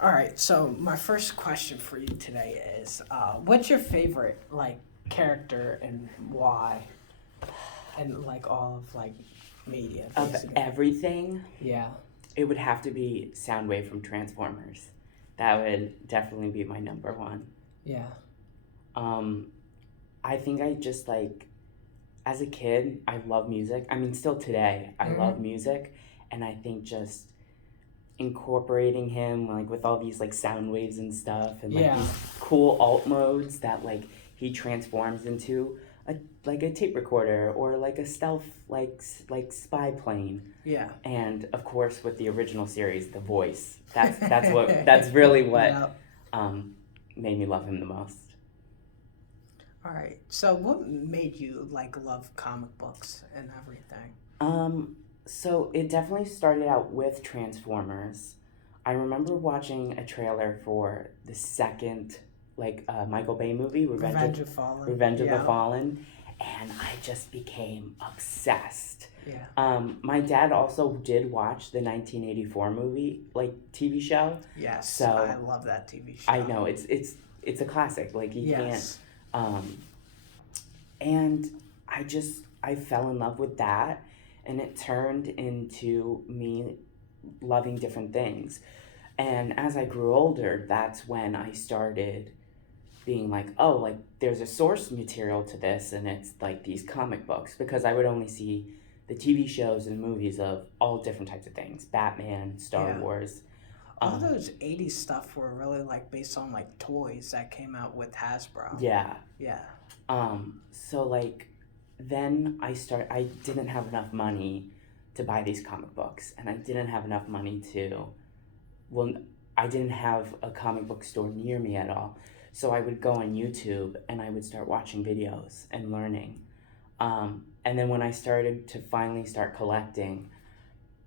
All right, so my first question for you today is, what's your favorite like character and why, and like all of like media Of basically. everything, Yeah, it would have to be Soundwave from Transformers. That would definitely be my number one. yeah, Um, I think I just like, as a kid, I love music. I mean, still today, I love hmm music. And I think just incorporating him like with all these like sound waves and stuff and like yeah, these cool alt modes that like he transforms into a like a tape recorder or like a stealth like spy plane, yeah, and of course with the original series the voice, that's really what yeah. um made me love him the most. All right, so what made you like love comic books and everything? So it definitely started out with Transformers. I remember watching a trailer for the second, Michael Bay movie, Revenge of Fallen. Revenge of the Yeah, Fallen, and I just became obsessed. yeah. My dad also did watch the 1984 movie, like TV show, Yes, I so love that TV I show. know it's a classic. Like you can't. Yes. Um, and I fell in love with that, and it turned into me loving different things. And as I grew older, that's when I started being like, oh, like there's a source material to this, and it's like these comic books, because I would only see the TV shows and movies of all different types of things: Batman, Star Yeah. Wars. All um those 80s stuff were really like based on like toys that came out with Hasbro. yeah. Yeah. So like then I didn't have enough money to buy these comic books, and I didn't have enough money to, well, I didn't have a comic book store near me at all. So I would go on YouTube and I would start watching videos and learning. And then when I started to finally start collecting,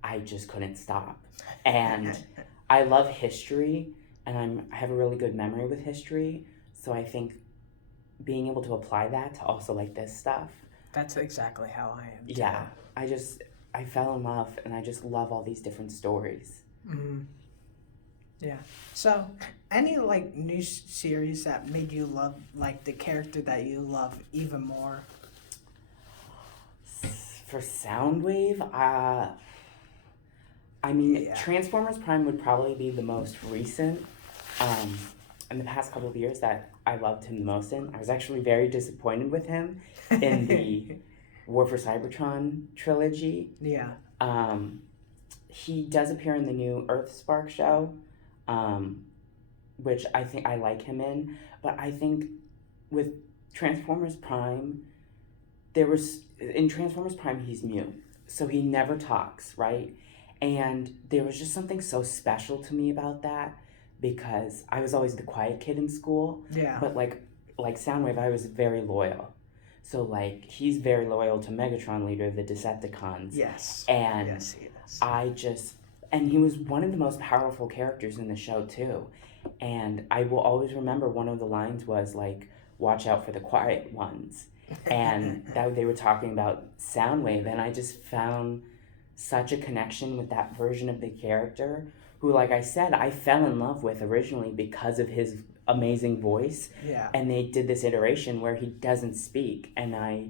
I just couldn't stop. And I love history, and I have a really good memory with history. So I think being able to apply that to also like this stuff, That's exactly how I am too. yeah, I fell in love, and I just love all these different stories. Mm, yeah. So, any like new series that made you love like the character that you love even more? For Soundwave, I mean, Yeah. Transformers Prime would probably be the most recent. Um, in the past couple of years that I loved him the most in. I was actually very disappointed with him in the War for Cybertron trilogy. Yeah. Um, he does appear in the new Earthspark show, um, which I think I like him in. But I think with Transformers Prime, in Transformers Prime he's mute, so he never talks, right? And there was just something so special to me about that, because I was always the quiet kid in school, Yeah. but like Soundwave, I was very loyal. So like he's very loyal to Megatron, leader of the Decepticons, Yes. and Yes, he is. I just and he was one of the most powerful characters in the show too. And I will always remember one of the lines was like, "Watch out for the quiet ones," and that they were talking about Soundwave, and I just found such a connection with that version of the character, who, like I said, I fell in love with originally because of his amazing voice. Yeah. And they did this iteration where he doesn't speak, and I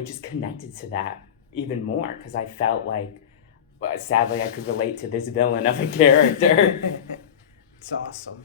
just connected to that even more, because I felt like, sadly, I could relate to this villain of a character. It's awesome.